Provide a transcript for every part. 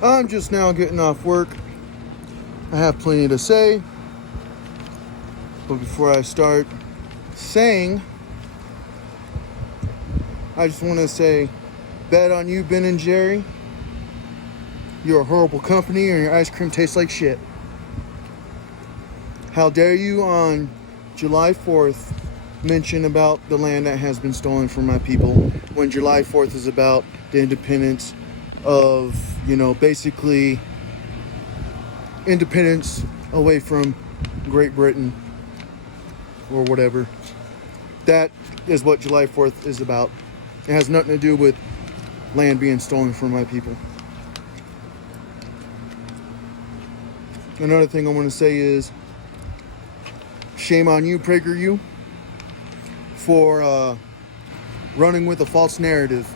I'm just now getting off work. I have plenty to say. But before I start saying, I just want to say, bad on you, Ben and Jerry. You're a horrible company and your ice cream tastes like shit. How dare you on July 4th mention about the land that has been stolen from my people when July 4th is about the independence of, basically independence away from Great Britain or whatever. That is what July 4th is about. It has nothing to do with land being stolen from my people. Another thing I want to say is, shame on you, prageru, for running with a false narrative.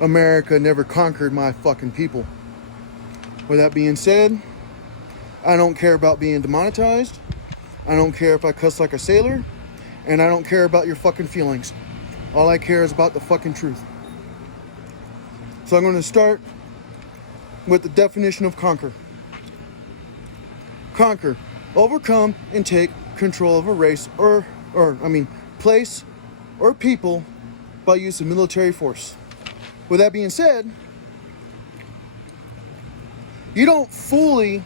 America never conquered my fucking people. With that being said, I don't care about being demonetized. I don't care if I cuss like a sailor. And I don't care about your fucking feelings. All I care is about the fucking truth. So I'm going to start with the definition of conquer. Conquer, overcome and take control of a race or place or people by use of military force. With that being said, you don't fully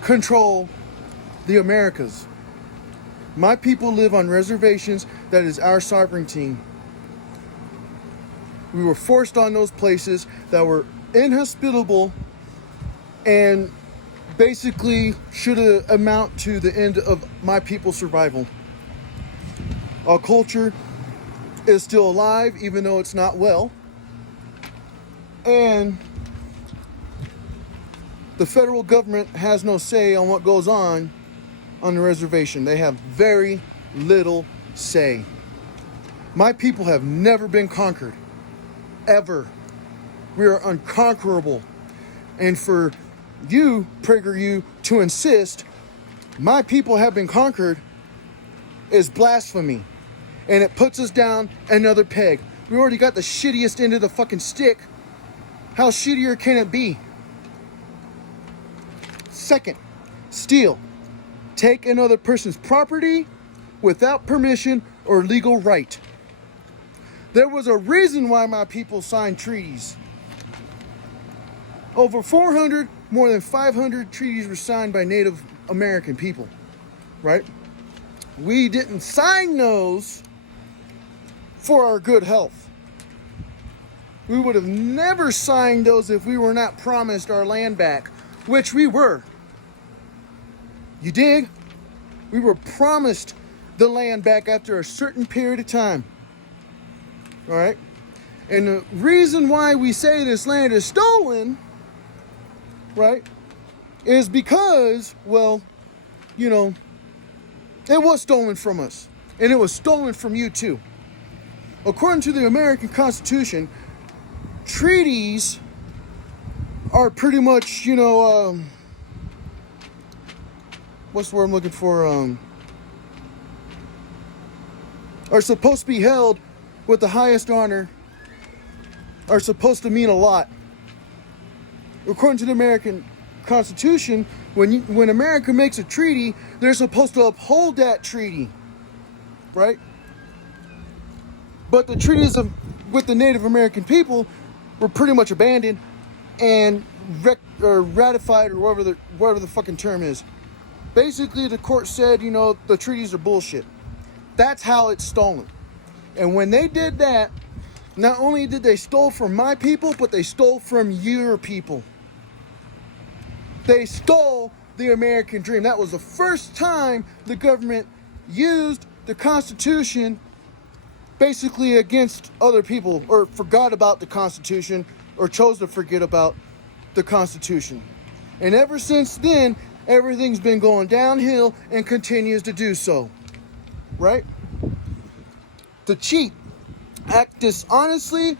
control the Americas. My people live on reservations. That is our sovereignty. We were forced on those places that were inhospitable and basically should amount to the end of my people's survival. Our culture is still alive, even though it's not well. And the federal government has no say on what goes on the reservation. They have very little say. My people have never been conquered. Ever. We are unconquerable. And for you, prageru, to insist my people have been conquered is blasphemy. And it puts us down another peg. We already got the shittiest end of the fucking stick. How shittier can it be? Second, steal. Take another person's property without permission or legal right. There was a reason why my people signed treaties. Over 400, more than 500 treaties were signed by Native American people, right? We didn't sign those for our good health. We would have never signed those if we were not promised our land back, which we were. You dig? We were promised the land back after a certain period of time. All right? And the reason why we say this land is stolen, right, is because, it was stolen from us. And it was stolen from you too. According to the American Constitution, treaties are pretty much, what's the word I'm looking for? Are supposed to be held with the highest honor, are supposed to mean a lot. According to the American Constitution, when America makes a treaty, they're supposed to uphold that treaty, right? But the treaties with the Native American people were pretty much abandoned and ratified, or whatever the fucking term is. Basically, the court said, the treaties are bullshit. That's how it's stolen. And when they did that, not only did they stole from my people, but they stole from your people. They stole the American dream. That was the first time the government used the Constitution basically against other people, or forgot about the Constitution, or chose to forget about the Constitution. And ever since then, everything's been going downhill and continues to do so. Right? To cheat, act dishonestly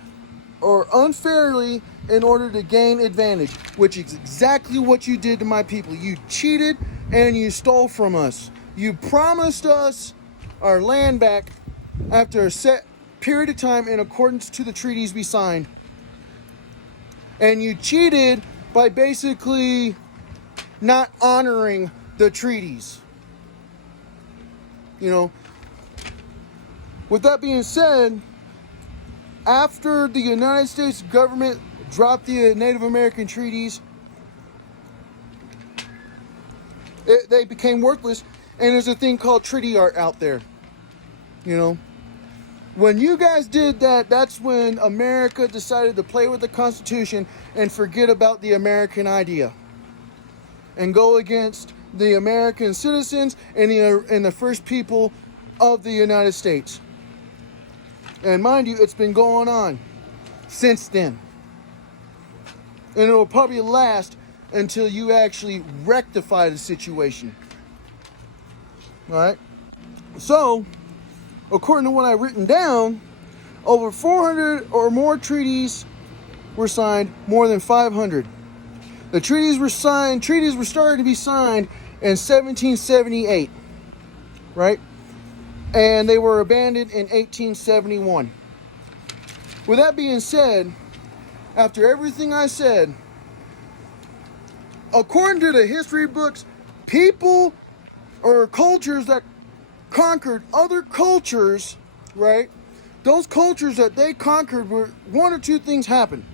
or unfairly in order to gain advantage, which is exactly what you did to my people. You cheated and you stole from us. You promised us our land back after a set period of time in accordance to the treaties we signed. And you cheated by basically not honoring the treaties. You know, with that being said, after the United States government dropped the Native American treaties, they became worthless, and there's a thing called treaty art out there. You know, when you guys did that, that's when America decided to play with the Constitution and forget about the American idea and go against the American citizens and the first people of the United States. And mind you, it's been going on since then. And it will probably last until you actually rectify the situation. Alright? So, according to what I've written down, over 400 or more treaties were signed, more than 500. The treaties were started to be signed in 1778, right? And they were abandoned in 1871. With that being said, after everything I said, according to the history books, people or cultures that conquered other cultures, right? Those cultures that they conquered were one or two things happened.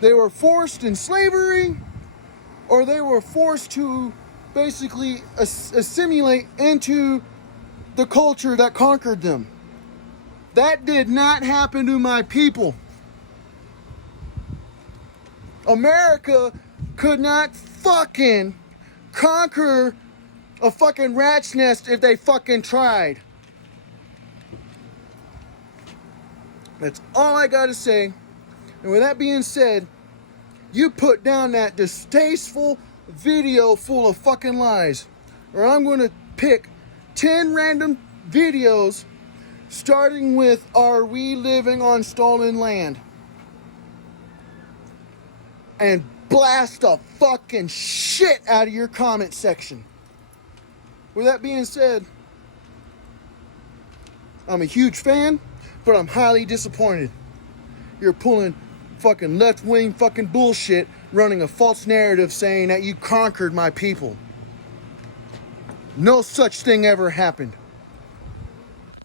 They were forced in slavery, or they were forced to basically assimilate into the culture that conquered them. That did not happen to my people. America could not fucking conquer a fucking rat's nest if they fucking tried. That's all I gotta say. And with that being said, you put down that distasteful video full of fucking lies, or I'm gonna pick 10 random videos starting with "Are we living on stolen land?" and blast the fucking shit out of your comment section. With that being said, I'm a huge fan, but I'm highly disappointed. You're pulling fucking left-wing fucking bullshit, running a false narrative saying that you conquered my people. No such thing ever happened.